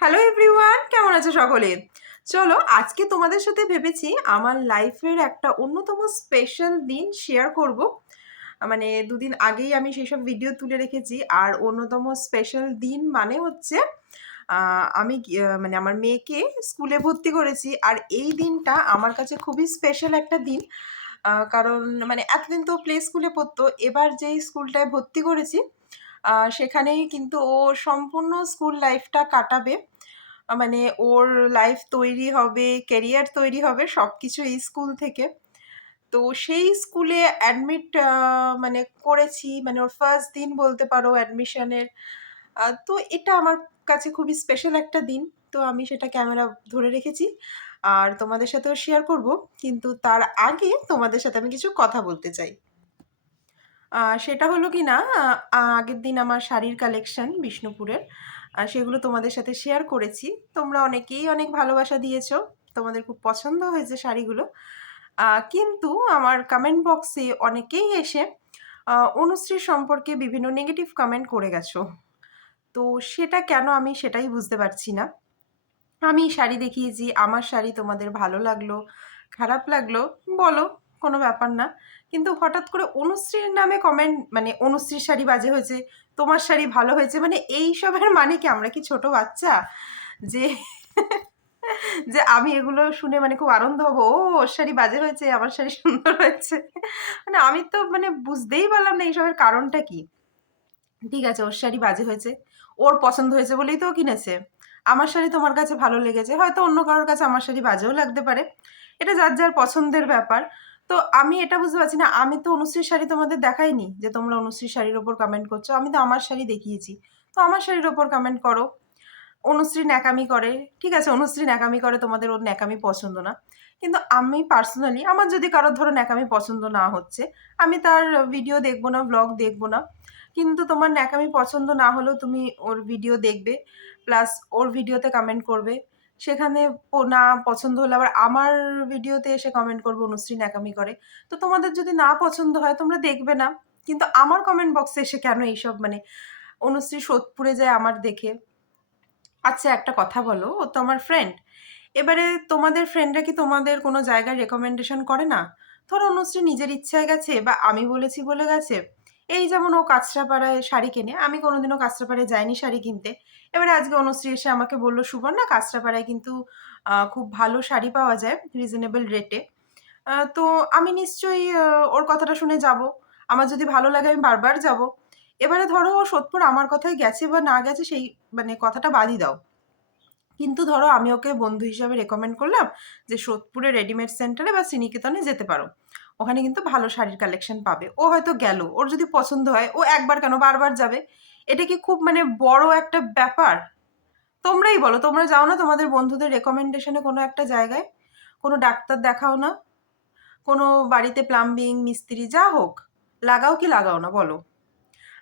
Hello everyone কেমন আছো সকলে? চলো, আজকে তোমাদের সাথে ভেবেছি আমার লাইফের একটা অন্যতম স্পেশাল দিন শেয়ার করব। মানে দুদিন আগেই আমি সেই সব ভিডিও তুলে রেখেছি, আর অন্যতম স্পেশাল দিন মানে হচ্ছে আমি মানে আমার মেয়েকে স্কুলে ভর্তি করেছি, আর এই দিনটা আমার কাছে খুবই স্পেশাল একটা দিন। কারণ মানে এতদিন তো প্লে স্কুলে পড়তো, এবার যেই স্কুলটায় ভর্তি করেছি সেখানেই কিন্তু ও সম্পূর্ণ স্কুল লাইফটা কাটাবে। মানে ওর লাইফ তৈরি হবে, ক্যারিয়ার তৈরি হবে সব কিছু এই স্কুল থেকে। তো সেই স্কুলে অ্যাডমিট মানে করেছি মানে ওর ফার্স্ট দিন বলতে পারো অ্যাডমিশনের। তো এটা আমার কাছে খুবই স্পেশাল একটা দিন। তো আমি সেটা ক্যামেরা ধরে রেখেছি। আর তোমাদের সাথেও শেয়ার করব। কিন্তু তার আগে তোমাদের সাথে আমি কিছু কথা বলতে চাই। সেটা হলো কি না আগের দিন আমার শাড়ির কালেকশন বিষ্ণুপুরের সেগুলো তোমাদের সাথে শেয়ার করেছি। তোমরা অনেকেই অনেক ভালোবাসা দিয়েছ, তোমাদের খুব পছন্দ হয়েছে শাড়িগুলো। কিন্তু আমার কমেন্ট বক্সে অনেকেই এসে অনুশ্রী সম্পর্কে বিভিন্ন নেগেটিভ কমেন্ট করে গেছো। তো সেটা কেন আমি সেটাই বুঝতে পারছি না। আমি শাড়ি দেখিয়েছি, আমার শাড়ি তোমাদের ভালো লাগল, খারাপ লাগল, বলো, কোনো ব্যাপার না। কিন্তু হঠাৎ করে অনুশ্রীর নামে কমেন্ট মানে অনুশ্রীর শাড়ি বাজে হয়েছে, তোমার শাড়ি ভালো হয়েছে মানে এই সবের মানে কি? আমরা কি ছোট বাচ্চা? যে যে আমি এগুলো শুনে মানে খুব আনন্দ হব, ও, ওর শাড়ি বাজে হয়েছে, আমার শাড়ি সুন্দর হয়েছে। মানে আমি তো মানে বুঝতেই পারলাম না এইসবের কারণটা কি। ঠিক আছে, ওর শাড়ি বাজে হয়েছে, ওর পছন্দ হয়েছে বলেই তো কিনেছে। আমার শাড়ি তোমার কাছে ভালো লেগেছে, হয়তো অন্য কারোর কাছে আমার শাড়ি বাজেও লাগতে পারে। এটা যার যার পছন্দের ব্যাপার। তো আমি এটা বুঝতে পারছি না। আমি তো অনুশ্রীর শাড়ি তোমাদের দেখাইনি যে তোমরা অনুশ্রীর শাড়ির ওপর কমেন্ট করছ। আমি তো আমার শাড়ি দেখিয়েছি। তো আমার শাড়ির ওপর কমেন্ট করো। অনুশ্রী ন্যাকামি করে। ঠিক আছে, অনুশ্রী ন্যাকামি করে তোমাদের ওর ন্যাকামি পছন্দ না। কিন্তু আমি পার্সোনালি আমার যদি কারোর ধরো ন্যাকামি পছন্দ না হচ্ছে, আমি তার ভিডিও দেখব না ব্লগ দেখব না। কিন্তু তোমার ন্যাকামি পছন্দ না হলেও তুমি ওর ভিডিও দেখবে প্লাস ওর ভিডিওতে কমেন্ট করবে। সেখানে না পছন্দ হলে আবার আমার ভিডিওতে এসে কমেন্ট করবে অনুশ্রী ন্যাকামি করে। তো তোমাদের যদি না পছন্দ হয় তোমরা দেখবে না। কিন্তু আমার কমেন্ট বক্সে এসে কেন এইসব মানে অনুশ্রী সোদপুরে যায় আমার দেখে। আচ্ছা একটা কথা বলো, ও তো আমার ফ্রেন্ড এবারে তোমাদের ফ্রেন্ডরা কি তোমাদের কোনো জায়গায় রেকমেন্ডেশন করে না? ধরো অনুশ্রী নিজের ইচ্ছায় গেছে বা আমি বলেছি বলে গেছে। এই যেমন ও কাঁচরাপাড়ায় শাড়ি কেনে, আমি কোনোদিনও কাঁচরাপাড়ায় যাইনি শাড়ি কিনতে। এবারে আজকে অনুশ্রী এসে আমাকে বলল, সুবর্ণা, কাঁচরাপাড়ায় কিন্তু খুব ভালো শাড়ি পাওয়া যায় রিজনেবল রেটে তো আমি নিশ্চয়ই ওর কথাটা শুনে যাব। আমার যদি ভালো লাগে, আমি বারবার যাব। এবারে ধরো ও সোদপুর আমার কথায় গেছে বা না গেছে, সেই মানে কথাটা বাদই দাও। কিন্তু ধরো আমি ওকে বন্ধু হিসাবে রেকমেন্ড করলাম যে সোদপুরে রেডিমেড সেন্টারে বা শ্রীনিকেতনে যেতে পারো। ওখানে কিন্তু ভালো শাড়ির কালেকশন পাবে। ও হয়তো গেল, ওর যদি পছন্দ হয়, ও একবার কেন বারবার যাবে? এটা কি খুব মানে বড় একটা ব্যাপার? তোমরাই বলো, তোমরা যাও না তোমাদের বন্ধুদের রেকমেন্ডেশনে কোনো একটা জায়গায়? কোনো ডাক্তার দেখাও না? কোনো বাড়িতে প্লাম্বিং মিস্ত্রি, যা হোক, লাগাও কি লাগাও না, বলো।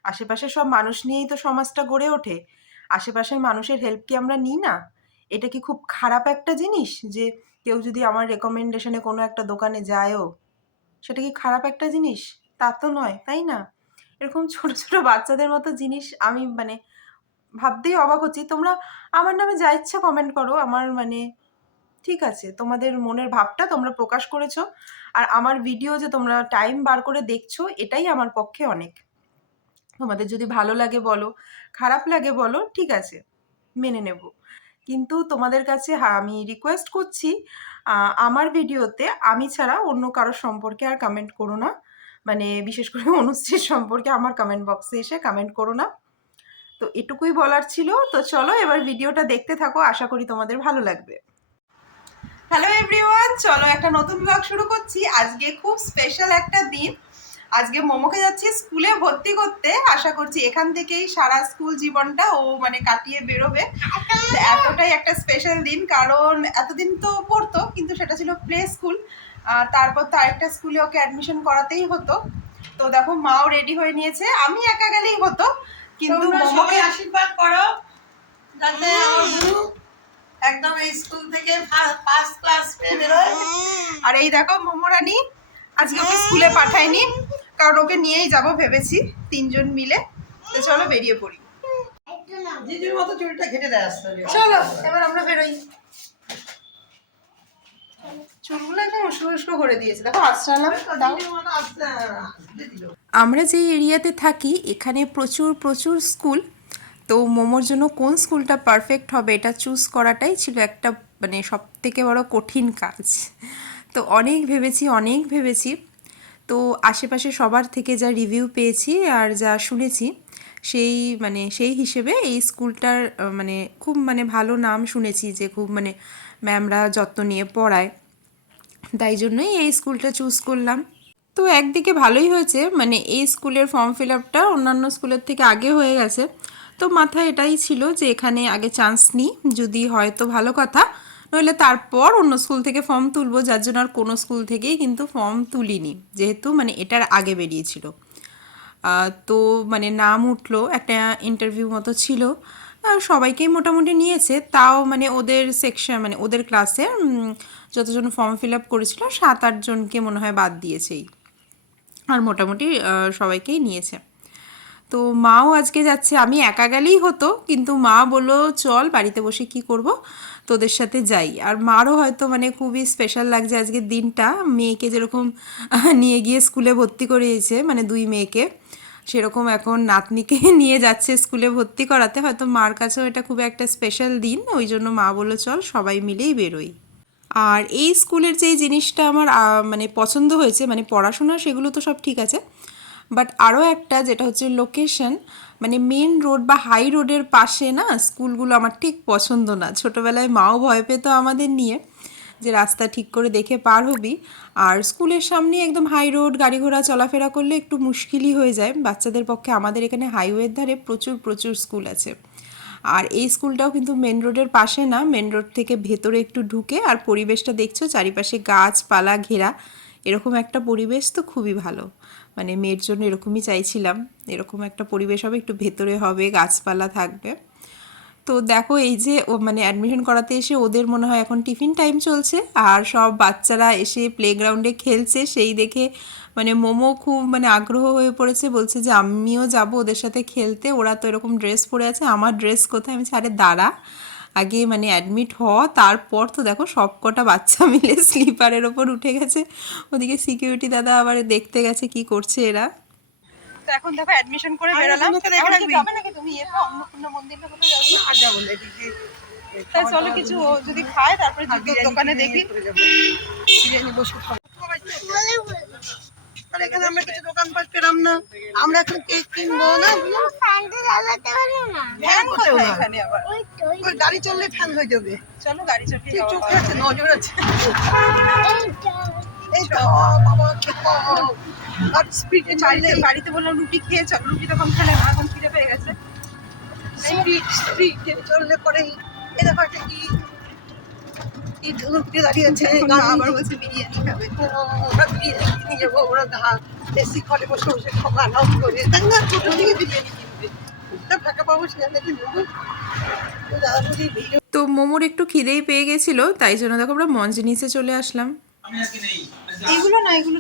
আশেপাশের সব মানুষ নিয়েই তো সমাজটা গড়ে ওঠে। আশেপাশের মানুষের হেল্প কি আমরা নিই না? এটা কি খুব খারাপ একটা জিনিস যে কেউ যদি আমার রেকমেন্ডেশনে কোনো একটা দোকানে যায়ও? সেটা কি খারাপ একটা জিনিস? তা তো নয়, তাই না? এরকম ছোট ছোট বাচ্চাদের মতো জিনিস আমি মানে ভাবতেই অবাক হচ্ছি। তোমরা আমার নামে যা ইচ্ছা কমেন্ট করো, আমার মানে ঠিক আছে, তোমাদের মনের ভাবটা তোমরা প্রকাশ করেছ। আর আমার ভিডিও যে তোমরা টাইম বার করে দেখছ, এটাই আমার পক্ষে অনেক। তোমাদের যদি ভালো লাগে বলো, খারাপ লাগে বলো, ঠিক আছে, মেনে নেব। কিন্তু তোমাদের কাছে হ্যাঁ আমি রিকোয়েস্ট করছি আমার ভিডিওতে আমি ছাড়া অন্য কারোর সম্পর্কে আর কমেন্ট করো না। মানে বিশেষ করে অনুশ্রীর সম্পর্কে আমার কমেন্ট বক্সে এসে কমেন্ট করো না। তো এটুকুই বলার ছিল। তো চলো এবার ভিডিওটা দেখতে থাকো। আশা করি তোমাদের ভালো লাগবে। হ্যালো এভরিওয়ান চলো একটা নতুন ব্লগ শুরু করছি। আজকে খুব স্পেশাল একটা দিন। আজকে মোমোকে যাচ্ছি স্কুলে ভর্তি করতে। আশা করছি এখান থেকেই সারা স্কুল জীবনটা ও মানে কাটিয়ে বেরোবে। এতটাই একটা স্পেশাল দিন কারণ এতদিন তো পড়তো কিন্তু সেটা ছিল প্লে স্কুল তারপর তো আরেকটা স্কুলে ওকে অ্যাডমিশন করাতেই হতো। তো দেখো মাও রেডি হয়ে নিয়েছে। আমি একা গেলেই হতো কিন্তু সবাই আশীর্বাদ করো যাতে একদম এই স্কুল থেকে ফার্স্ট ক্লাস পেয়ে বেরোয় আর এই দেখো মোমোরানি আজকে ওকে স্কুলে পাঠাইনি কারণ ওকে নিয়েই যাব ভেবেছি তিনজন মিলে। তো চলো বেরিয়ে পড়ি। জিজুর মতো চুলটা ঘেটে দেয় আসতে চলো এবার আমরা বেরোই। চুলগুলো একদম উস্কো উস্কো করে দিয়েছে। দেখো। আমরা যে এরিয়াতে থাকি এখানে প্রচুর প্রচুর স্কুল। তো মোমোর জন্য কোন স্কুলটা পারফেক্ট হবে এটা চুজ করাটাই ছিল একটা মানে সব থেকে বড় কঠিন কাজ। তো অনেক ভেবেছি অনেক ভেবেছি। তো আশেপাশে সবার থেকে যা রিভিউ পেয়েছি আর যা শুনেছি, সেই মানে সেই হিসেবে এই স্কুলটার মানে খুব মানে ভালো নাম শুনেছি যে খুব মানে ম্যামরা যত্ন নিয়ে পড়ায়। তাই জন্যই এই স্কুলটা চুজ করলাম। তো একদিকে ভালোই হয়েছে মানে এই স্কুলের ফর্ম ফিল আপটা অন্যান্য স্কুলের থেকে আগে হয়ে গেছে। তো মাথায় এটাই ছিল যে এখানে আগে চান্স নিই, যদি হয় তো ভালো কথা। নইলে তারপর অন্য স্কুল থেকে ফর্ম তুলবো, যার জন্য আর কোনো স্কুল থেকেই কিন্তু ফর্ম তুলিনি। যেহেতু মানে এটার আগে বেরিয়েছিল। তো মানে নাম উঠল, একটা ইন্টারভিউ মতো ছিল। সবাইকেই মোটামুটি নিয়েছে। তাও মানে ওদের সেকশন মানে ওদের ক্লাসে যতজন ফর্ম ফিল আপ করেছিল, সাত আটজনকে মনে হয় বাদ দিয়েছেই। আর মোটামুটি সবাইকেই নিয়েছে। তো মাও আজকে যাচ্ছে। আমি একা গেলেই হতো, কিন্তু মা বলল, চল বাড়িতে বসে কি করব? তোদের সাথে যাই। আর মারও হয়তো মানে খুবই স্পেশাল লাগছে আজকের দিনটা। মেয়েকে যেরকম নিয়ে গিয়ে স্কুলে ভর্তি করিয়েছে মানে দুই মেয়েকে, সেরকম এখন নাতনিকে নিয়ে যাচ্ছে স্কুলে ভর্তি করাতে। হয়তো মার কাছেও এটা খুব একটা স্পেশাল দিন, ওই জন্য মা বলল, চল সবাই মিলেই বেরোই। আর এই স্কুলের যে জিনিসটা আমার মানে পছন্দ হয়েছে মানে পড়াশোনা, সেগুলো তো সব ঠিক আছে। বাট আরও একটা যেটা হচ্ছে লোকেশন মানে মেন রোড বা হাই রোডের পাশে না স্কুলগুলো আমার ঠিক পছন্দ না। ছোটোবেলায় মাও ভয় পেত আমাদের নিয়ে যে রাস্তা ঠিক করে দেখে পার হবি। আর স্কুলের সামনে একদম হাই রোড গাড়ি ঘোড়া চলাফেরা করলে একটু মুশকিলই হয়ে যায়। বাচ্চাদের পক্ষে আমাদের এখানে হাইওয়ের ধারে প্রচুর প্রচুর স্কুল আছে। আর এই স্কুলটাও কিন্তু মেন রোডের পাশে না মেন রোড থেকে ভেতরে একটু ঢুকে আর পরিবেশটা দেখছ, চারিপাশে গাছপালা, ঘেরা, এরকম একটা পরিবেশ তো খুবই ভালো। মানে মেয়ের জন্য এরকমই চাইছিলাম। এরকম একটা পরিবেশ হবে, একটু ভেতরে হবে, গাছপালা থাকবে। তো দেখো এই যে ও মানে অ্যাডমিশন করাতে এসে ওদের মনে হয় এখন টিফিন টাইম চলছে, আর সব বাচ্চারা এসে প্লেগ্রাউন্ডে খেলছে। সেই দেখে মানে মোমো খুব মানে আগ্রহ হয়ে পড়েছে, বলছে যে আমিও যাব ওদের সাথে খেলতে। ওরা তো এরকম ড্রেস পরে আছে, আমার ড্রেস কোথায়? আমি আরে দাঁড়া আগে মানে অ্যাডমিট হ তারপর তো দেখো সব কটা বাচ্চা মিলে স্লিপারের ওপর উঠে গেছে। ওদিকে সিকিউরিটি দাদা আবার দেখতে গেছে কি করছে এরা। তো এখন দেখো অ্যাডমিশন করে বেরোলাম। এখন কি যাবে নাকি তুমি? এরপর অন্নপূর্ণা মন্দিরে কোথায় যাবে। আর যাব না, এদিকে তাই চলো কিছু যদি খায় তারপরে জুতোর দোকানে দেখি। বিরিয়ানি বসে খাব। আর এখানে আমরা কিছু দোকান পাট পেলাম না। আমরা এখন কেক কিনবো না। ওই গাড়ি চললে ফ্যান হয়ে যাবে। চলো গাড়ি চোখ আছে নজর আছে। এই তো বাবা আর স্পিডে চাইলে বাড়িতে বললাম রুটি খেয়ে চল। রুটি তখন খেলে না এখন খিদে পেয়ে গেছে। স্পিড স্পিডে চললে পরে দেখো একটা কি? কি ধনুকটি দাঁড়িয়ে আছে। আবার বলছে বিরিয়ানি খাবে। ওরা বিরিয়ানি কিনে যাব ওরা ধা এসি ঘরে বসে বসে করে। তাই না? ছোটো থেকে বিরিয়ানি কিনবে তা ফাঁকা পাবো সেখানে নেব। তো মোমোর একটু খিদেই পেয়ে গেছিল তাই জন্য দেখো আমরা মঞ্চে নিচে চলে আসলাম। এগুলো না এগুলো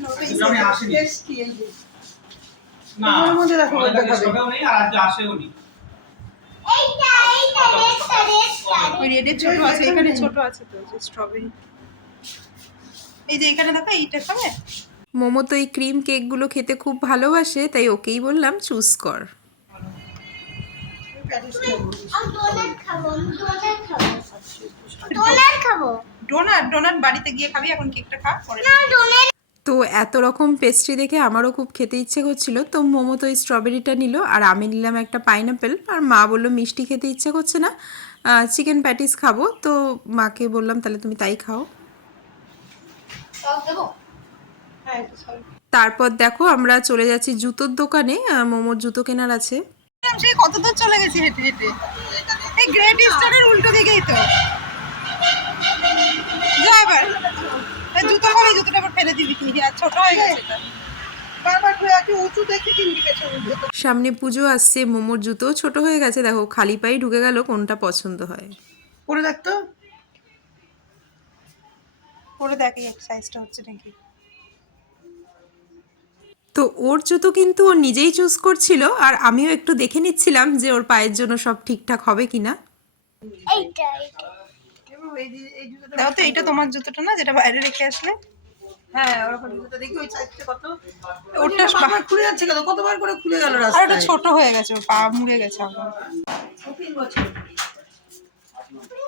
ছোট আছে এখানে ছোট আছে তো স্ট্রবেরি এই যে এখানে দেখো এইটা খাবে? মোমো তো এই ক্রিম কেকগুলো খেতে খুব ভালোবাসে তাই ওকেই বললাম চুজ কর। ডোনাট ডোনাট বাড়িতে গিয়ে খাবি এখন কেকটা খা তো এত রকম পেস্ট্রি দেখে আমারও খুব খেতে ইচ্ছে করছিল তো মোমো তো এই স্ট্রবেরিটা নিল আর আমি নিলাম একটা পাইনাপেল আর মা বলল মিষ্টি খেতে ইচ্ছে করছে না চিকেন প্যাটিস খাব তো মাকে বললাম তাহলে তুমি তাই খাও। সরি তারপর দেখো আমরা চলে যাচ্ছি জুতোর দোকানে মোমোর জুতো কেনার আছে। সেই কত দূর চলে গেছি হেঁটে হেঁটে? এই গ্রেট ইস্টার্নের উল্টো দিকেই তো। যা জুতো জুতোটা আবার ফেলে দিবি আর ছোট হয়ে গেছে এটা। দেখে সামনে পুজো আসছে মোমোর জুতো ছোট হয়ে গেছে দেখো খালি পায়ে ঢুকে গেল কোনটা পছন্দ হয়। পরে দেখতো পরে দেখি সাইজটা হচ্ছে নাকি। তো ওর জুতো কিন্তু ও নিজেই চুজ করছিল আর আমিও একটু দেখে নিচ্ছিলাম যে ওর পায়ের জন্য সব ঠিকঠাক হবে কিনা। দাও তো এটা তোমার জুতোটা না যেটা বাইরে রেখে আসলে? হ্যাঁ ওরকম জুতো দেখি ওই সাইজটা কত? ওটা ওটা বারবার খুলে যাচ্ছে কেন? কতবার করে খুলে গেল আর ওটা ছোট হয়ে গেছে পা মুড়ে গেছে তিন বছর।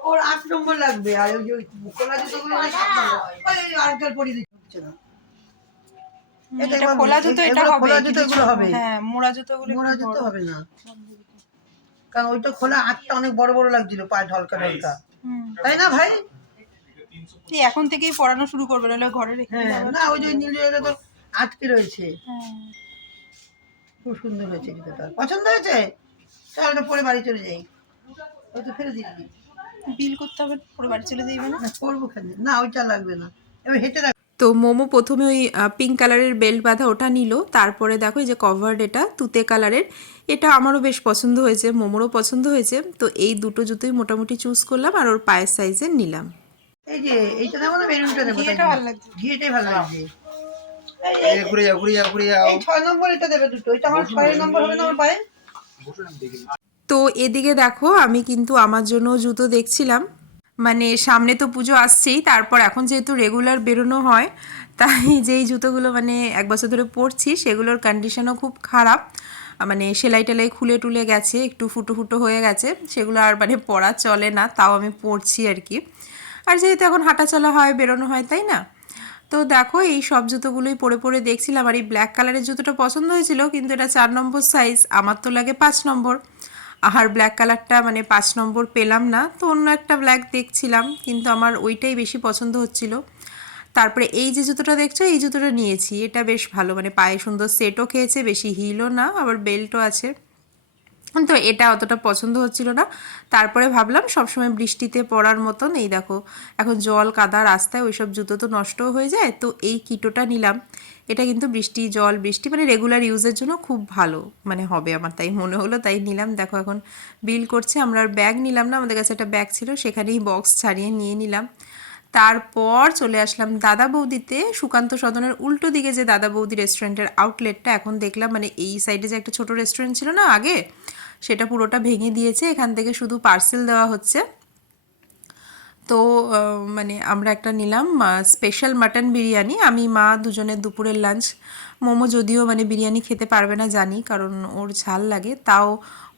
ওর আট নম্বর লাগবে আর ওই যে খোলা জুতোগুলো পরিয়ে দিচ্ছে। না এটা খোলা জুতো এটা হবে। খোলা জুতো এগুলো হবে। হ্যাঁ মোড়া জুতোগুলো মোড়া জুতো হবে না। কারণ ওইটা খোলা আটটা অনেক বড় বড় লাগছিল পায়ে ঢলকা ঢলকা। তাই না ভাই? এই এখন থেকেই পড়ানো শুরু করবে নাহলে ঘরে রেখে হ্যাঁ না ওই যে নীল এটা তো আটকে রয়েছে। হ্যাঁ। খুব সুন্দর হয়েছে জুতোটা পছন্দ হয়েছে? চল এটা পরে বাড়ি চলে যাই। ওই তো ফেলে দিবি বিল করতে হবে পুরো বাড়ি চলে যাইবে না? না করব কেন? না ওইটা লাগবে না। এবার হেঁটে তো মোমো প্রথমে ওই পিঙ্ক কালারের বেল্ট বাঁধা ওটা নিল তারপরে দেখো এই যে কভার্ড এটা তুতে কালারের এটা আমারও বেশ পছন্দ হয়েছে মোমোরও পছন্দ হয়েছে তো এই দুটো জুতোই মোটামুটি চুজ করলাম আর ওর পায়ের সাইজের নিলাম। এই যে এইটা নেব না মেরুনটা নেব ঘিয়েটা ভালো লাগছে। ঘিয়েটাই ভালো লাগছে। এই, এই এই, ঘুরে যাও ঘুরে যাও ঘুরে যাও এই ছয় নম্বর এটা দেবে দুটো এটা আমার ছয় নম্বর হবে না আমার পায়ে তো এদিকে দেখো আমি কিন্তু আমার জন্য জুতো দেখছিলাম মানে সামনে তো পুজো আসছেই, তারপর এখন যেহেতু রেগুলার বেরোনো হয়, তাই যেই জুতোগুলো মানে এক বছর ধরে পরছি, সেগুলোর কন্ডিশনও খুব খারাপ। মানে সেলাই টেলাই খুলে টুলে গেছে, একটু ফুটো ফুটো হয়ে গেছে, সেগুলো আর মানে পরা চলে না, তাও আমি পরছি আর কি। আর যেহেতু এখন হাঁটা চলা হয়, বেরোনো হয়, তাই না? তো দেখো, এই সব জুতোগুলোই পরে পরে দেখছিলাম, আর এই ব্ল্যাক কালারের জুতোটা পছন্দ হয়েছিল, কিন্তু এটা চার নম্বর সাইজ আমার তো লাগে পাঁচ নম্বর। আর ব্ল্যাক কালারটা মানে পাঁচ নম্বর পেলাম না, তো অন্য একটা ব্ল্যাক দেখছিলাম, কিন্তু আমার ওইটাই বেশি পছন্দ হচ্ছিল। তারপরে এই যে জুতোটা দেখছ, এই জুতোটা নিয়েছি, এটা বেশ ভালো মানে পায়ে সুন্দর সেটও খেয়েছে, বেশি হিলও না, আবার বেল্টও আছে। তো এটা অতটা পছন্দ হচ্ছিল না। তারপরে ভাবলাম সবসময় বৃষ্টিতে পড়ার মতন, এই দেখো, এখন জল, কাদা, রাস্তায় ওইসব জুতো তো নষ্টও হয়ে যায়, তো এই কিটোটা নিলাম। এটা কিন্তু বৃষ্টি, জল, বৃষ্টি মানে রেগুলার ইউজের জন্য খুব ভালো মানে হবে আমার, তাই মনে হলো, তাই নিলাম। দেখো এখন বিল করছে, আমরা আর ব্যাগ নিলাম না, আমাদের কাছে একটা ব্যাগ ছিল, সেখানেই বক্স ছাড়িয়ে নিয়ে নিলাম। তারপর চলে আসলাম দাদা বৌদিতে, সুকান্ত সদনের উল্টো দিকে যে দাদা বৌদি রেস্টুরেন্টের আউটলেটটা এখন দেখলাম মানে এই সাইডে যে একটা ছোট রেস্টুরেন্ট ছিল না আগে, সেটা পুরোটা ভেঙে দিয়েছে, এখান থেকে শুধু পার্সেল দেওয়া হচ্ছে। তো মানে আমরা একটা নিলাম স্পেশাল মাটন বিরিয়ানি। আমি মা দুজনের দুপুরের লাঞ্চ মোমো যদিও মানে বিরিয়ানি খেতে পারবে না জানি কারণ ওর ঝাল লাগে। তাও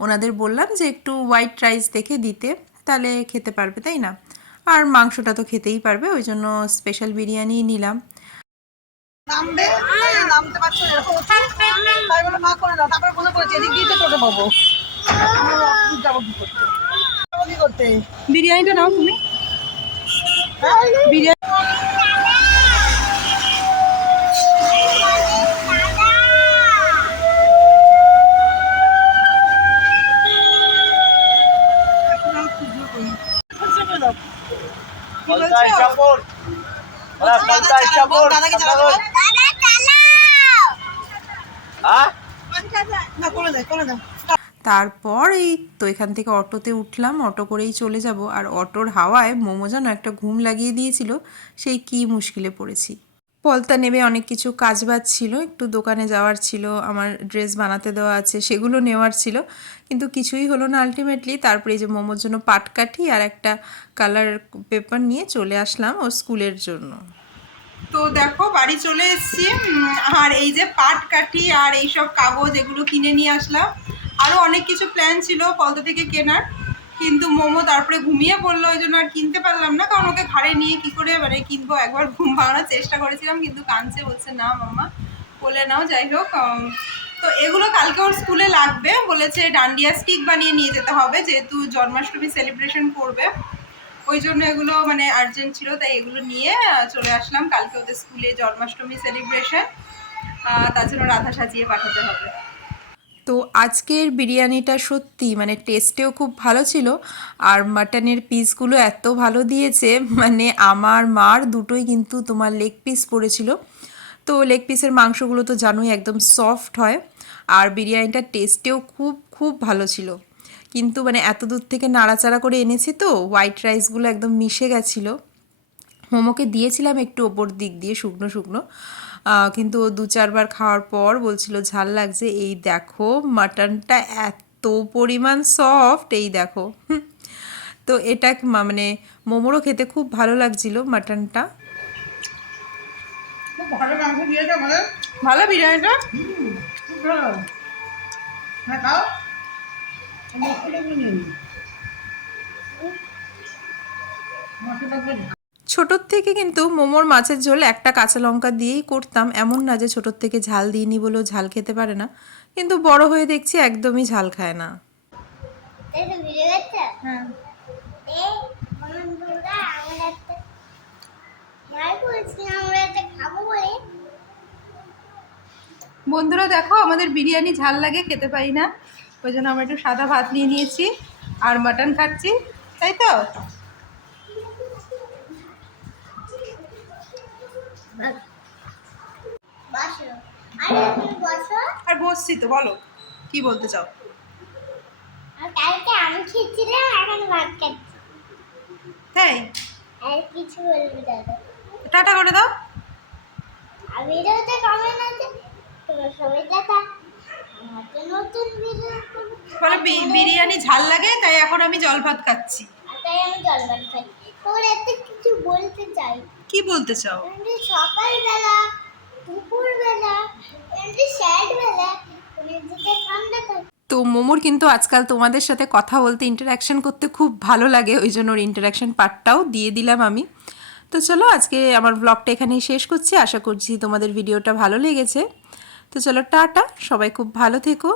ওনাদের বললাম যে একটু হোয়াইট রাইস দেখে দিতে তাহলে খেতে পারবে তাই না? আর মাংসটা তো খেতেই পারবে ওই জন্য স্পেশাল বিরিয়ানি নিলাম। নামবে? নামতে পারছ এরকম হচ্ছে। মা করে দাও তারপরে মনে পড়েছে এদিক দিয়ে তো টোটো পাবো যাব কি করতে? যাব কি করতে? বিরিয়ানিটা নাও তুমি। হ্যাঁ? বিরিয়ানি খুচরো করে দাও। কি বলছো? পলতাই চাপড় ওরা দাদা পলতাই চালাও, চাপড় দাদাকে চালাতে বল। দাদা চালাও হ্যাঁ না করে দে করে দাও তারপর এই তো এখান থেকে অটোতে উঠলাম, অটো করেই চলে যাব। আর অটোর হাওয়ায় মোমো যেন একটা ঘুম লাগিয়ে দিয়েছিল, সেই কি মুশকিলে পড়েছি। পলতা নেবে অনেক কিছু কাজ বাজ ছিল, একটু দোকানে যাওয়ার ছিল, আমার ড্রেস বানাতে দেওয়া আছে, সেগুলো নেওয়ার ছিল। কিন্তু কিছুই হলো না আলটিমেটলি তারপরে এই যে মোমোর জন্য পাটকাঠি আর একটা কালার পেপার নিয়ে চলে আসলাম ওর স্কুলের জন্য। তো দেখো, বাড়ি চলে এসেছি। আর এই যে পাট কাঠি আর এইসব কাগজ এগুলো কিনে নিয়ে আসলাম। আরও অনেক কিছু প্ল্যান ছিল পলতা থেকে কেনার। কিন্তু মোমো তারপরে ঘুমিয়ে পড়ল, ওই জন্য আর কিনতে পারলাম না। কারণ ওকে ঘাড়ে নিয়ে কি করে মানে কিনবো, একবার ঘুম ভাঙানোর চেষ্টা করেছিলাম, কিন্তু কাঁদছে, বলছে, না, মাম্মা, বলে নাও, যাই হোক। তো এগুলো কালকে ওর স্কুলে লাগবে। বলেছে, ডান্ডিয়া স্টিক বানিয়ে নিয়ে যেতে হবে, যেহেতু জন্মাষ্টমী সেলিব্রেশন করবে। ওই জন্য এগুলো মানে আর্জেন্ট ছিল, তাই এগুলো নিয়ে চলে আসলাম। কালকে ওদের স্কুলে জন্মাষ্টমী সেলিব্রেশন তার জন্য রাধা সাজিয়ে পাঠাতে হবে। তো আজকের বিরিয়ানিটা সত্যি মানে টেস্টেও খুব ভালো ছিল, আর মাটনের পিসগুলো এত ভালো দিয়েছে মানে আমার মার দুটোই কিন্তু তোমার লেগ পিস পড়েছিল। তো লেগ পিসের মাংসগুলো তো জানোই একদম সফট হয়, আর বিরিয়ানিটার টেস্টেও খুব খুব ভালো ছিল। কিন্তু মানে এত দূর থেকে নাড়াচাড়া করে এনেছি তো হোয়াইট রাইসগুলো একদম মিশে গেছিল। মোমোকে দিয়েছিলাম একটু ওপর দিক দিয়ে শুকনো শুকনো। কিন্তু ও দু চারবার খাওয়ার পর বলছিল ঝাল লাগছে এই দেখো মাটনটা এত পরিমাণ সফট এই দেখো। তো এটা মানে মোমোরও খেতে খুব ভালো লাগছিল মাটনটা। ভালো বিরিয়ানিটা মশলা ছোটোর থেকে কিন্তু মোমোর মাছের ঝোল একটা কাঁচা লঙ্কা দিয়েই করতাম। এমন না যে ছোটোর থেকে ঝাল দিইনি বলেও ঝাল খেতে পারে না। কিন্তু বড় হয়ে দেখছি একদমই ঝাল খায় না। হ্যাঁ। বন্ধুরা দেখো আমাদের বিরিয়ানি ঝাল লাগে খেতে পারি না। ওই জন্য আমরা একটু সাদা ভাত নিয়ে নিয়েছি আর মাটন খাচ্ছি তাই তো? আরে বসছি তো, বলো, কি বলতে চাও? তাই? টাটা করে দাও। তোমার সবাই দেখা নতুন বিরিয়ানি ঝাল লাগে, তাই এখন আমি জল ভাত খাচ্ছি তাই আমি জল ভাত খাই। তোর এতে কিছু বলতে চাই। কি বলতে চাও? সকালবেলা দুপুরবেলা ঠান্ডা থাকে তো মোমোর কিন্তু আজকাল তোমাদের সাথে কথা বলতে ইন্টারাকশন করতে খুব ভালো লাগে ওই জন্য ওর ইন্টারাকশন পার্টটাও দিয়ে দিলাম আমি। তো চলো আজকে আমার ব্লগটা এখানেই শেষ করছি আশা করছি তোমাদের ভিডিওটা ভালো লেগেছে। তো চলো টাটা সবাই খুব ভালো থেকো।